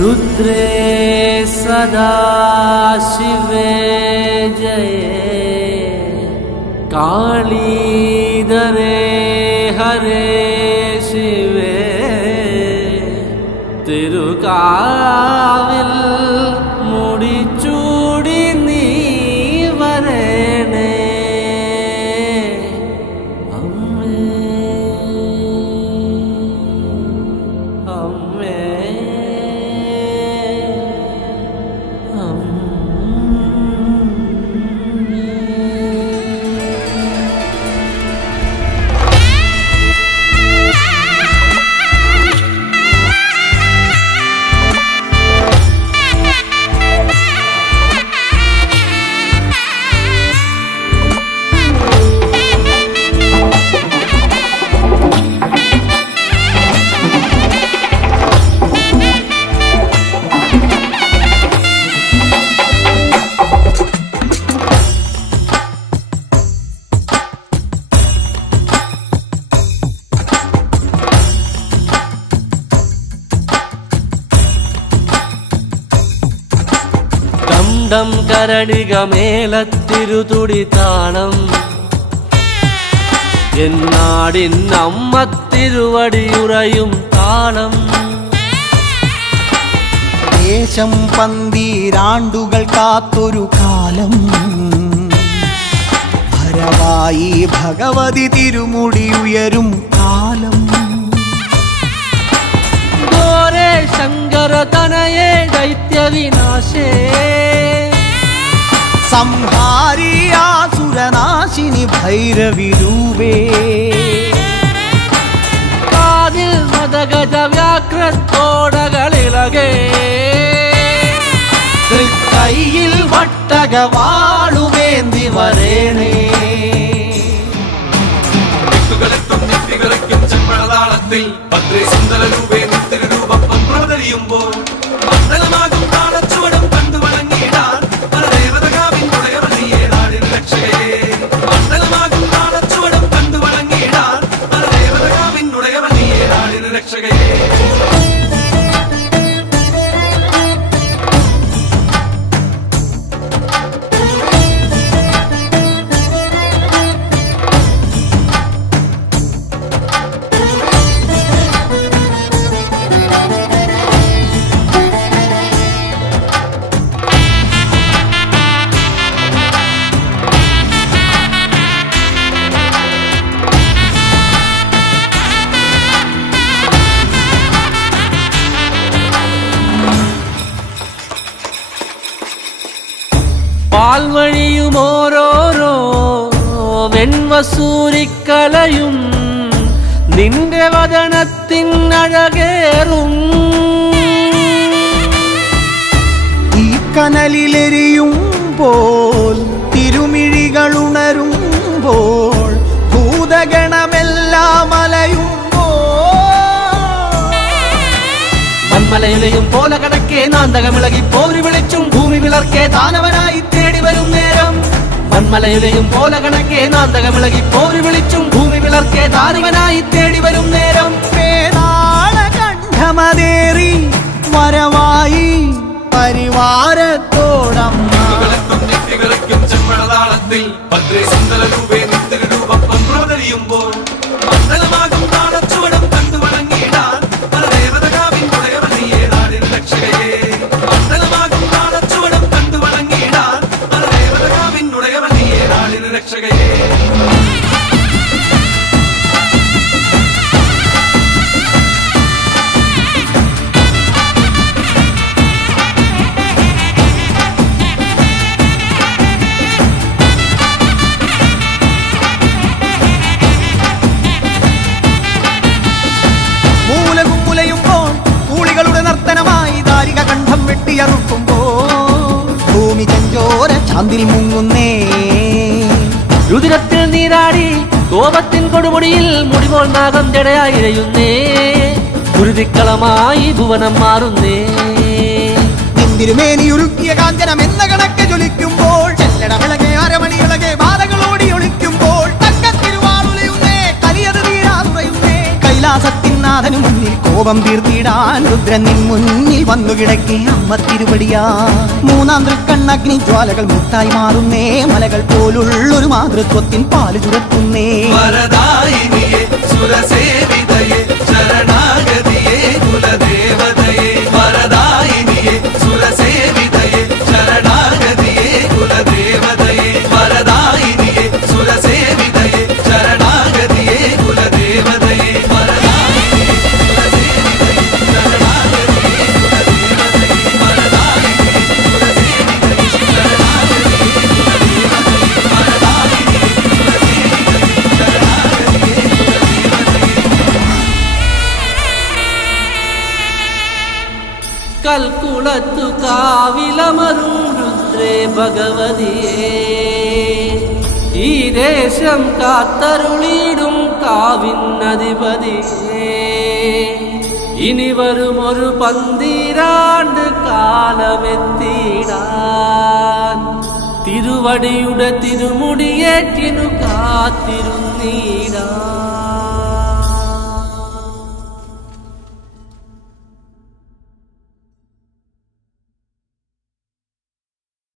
रुद्रे सदा शिवे जये कालीधरे हरे शिवे തിരുകാവിൽ മുടിച്ചൂടി നീ വരണേ അമ്മേ അമ്മേ ം കരടിക മേളത്തിരുതുടി താളം എന്നാടിൻ അമ്മ തിരുവടിയുറയും താളം ദേശം പന്തീരാണ്ടുകൾ കാത്തൊരു കാലം ഭരവായി ഭഗവതി തിരുമുടി ഉയരും കാലം ഗോരേ ശങ്കര തനയേ ദൈത്യവിനാശേ സംഹാരിയാസുരനാശിനി ഭൈരവിരൂപേ കാതിൽ മദഗജ വ്യാഘ്രത്തോടകളിളകേ കൈയിൽ വട്ടകവാളുവേന്തി വരേണേ ചെമ്പഴതാളത്തിൽ ഭദ്രേ സുന്ദര രൂപേ നിത്യരൂപം പ്രവതരിയുമ്പോൾ മണ്ഡലമാകും താളച്ചുവടും കണ്ടു വണങ്ങിയിടാൻ പരദേവതകാവിൻ ഉടയവളിയെ നാടിൻ രക്ഷകയെ മണ്ഡലമാകും താളച്ചുവടും കണ്ടു വണങ്ങിയിടാൻ പരദേവതകാവിൻ ഉടയവളിയെ നാടിൻ രക്ഷകയെ പാൽവഴിയും ഓരോരോ വെൺവസൂരിക്കലയും നിന്റെ വദനത്തിനഴകേറും ഈ കനലിലെരിയുമ്പോൾ തിരുമിഴികളുണരുമ്പോൾ ഭൂതഗണമെല്ലാം മലയുലയും പോലെ കടക്കെ നാന്തകമിളകി പോരി വിളിച്ചും ഭൂമി വിളർക്കെ ദാനവനായി തേടി വരും നേരം മൺമലയുലയും പോലെ കണക്കെ നാന്തകമിളകി പോരി വിളിച്ചും ഭൂമി വിളർക്കെ ദാനവനായി തേടി വരും നേരം കണ്ഠമതേറി വരവായി പരിവാരത്തോടമ്മ ചെമ്പഴതാളത്തിൽ ഭദ്രേ സുന്ദര രൂപേ നിത്യരൂപം പ്രവതരിയുമ്പോൾ മണ്ഡലമാകും താളച്ചുവടും കണ്ടു വണങ്ങിയിടാൻ പരദേവതകാവിൻ ഉടയവളിയെ നാടിൻ രക്ഷകയെ മണ്ഡലമാകും താളച്ചുവടും കണ്ടു വണങ്ങിയിടാൻ പരദേവതകാവിൻ ഉടയവളിയെ നാടിൻ രക്ഷകയെ ഭൂമി ചെഞ്ചോര ചാന്തിൽ മുങ്ങുന്നേ രുതിരത്തിൽ നീരാടി കോപത്തിൻ കൊടുമുടിയിൽ മുടിപോൽ നാഗം ജടയായി ഇഴയുന്നേ ഗുരുതിക്കളമായി ഭുവനം മാറുന്നേ നിന്തിരുമേനി ഉരുക്കിയ കാഞ്ചനം എന്ന കണക്ക് ജ്വലിക്കുമ്പോൾ ചെല്ലട വിളകെ അരമണികളെ ബാധകളോടി ഒളിക്കുമ്പോൾ തങ്കത്തിരുവാളുലയുന്നേ കലിയത് തീരാതുറയുന്നേ കൈലാസത്തിൻ നാഥനു മുന്നിൽ കോപം തീർത്തിടാൻ രുദ്രൻ നിൻ മുന്നിൽ വന്നു കിടക്കെ അമ്മ തിരുവടിയാ മൂന്നാം തൃക്കണ്ണഗ്നി ജ്വാലകൾ മുത്തായി മാറുന്നേ മലകൾ പോലുള്ളൊരു മാതൃത്വത്തിൻ പാല് ചുരത്തുന്നേ വരദായിനിയേ സുരസേവിതയേ ശരണാഗതിയേ കുലദേവതയേ വരദായിനിയേ സുരസേവിതയേ ശരണാഗതിയേ കുലദേവതയേ വരദായിനിയേ സുരസേവിതയേ ശരണാഗതിയേ കുലദേവതയേ വരദായിനിയേ സുരസേവിതയേ ശരണാഗതിയേ കുലദേവതയേ വരദായിനിയേ സുരസേവിതയേ ശരണാഗതിയേ കൽക്കുളത്തു കാവിലമരും രുദ്രേ ഭഗവതിയേ ഈ ദേശം കാത്തരുളിയിടും കാവിനധിപതിയേ ഇനി വരും ഒരു 12 കാലമെത്തിയിടാൻ തിരുവടിയുടെ തിരുമുടിയേറ്റിനു കാത്തിരുന്നിടാൻ